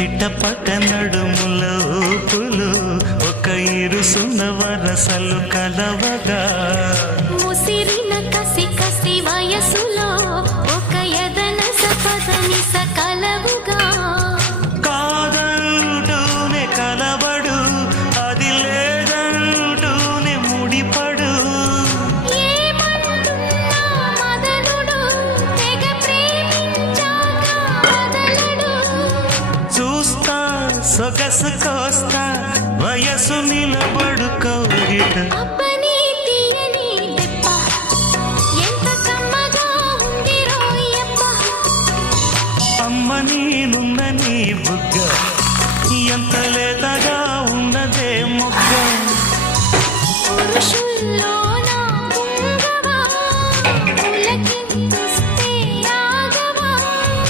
చిట్టపట నడుముల ఊపులు ఒక ఇరుసున్న వరసలు కలవగా ముసిరిన కసి కసి వయసులో ఒక యదన సపదని సకలవుగా కాదంటూనే కలబడు అది లేదంటూనే ముడిపడు ఏమంటున్నా మదనుడు తెగ ప్రేమించాక వదలడు చూస్తా సొగసు కోస్తా వయసు నిలబడు కౌగిట అబ్బని తీయని దెబ్బ ఎంత కమ్మగా ఉంది రోయప్ప అమ్మ నేనున్న నీ బుగ్గ ఎంత లేతగా ఉన్నదే మొగ్గ పురుషుల్లో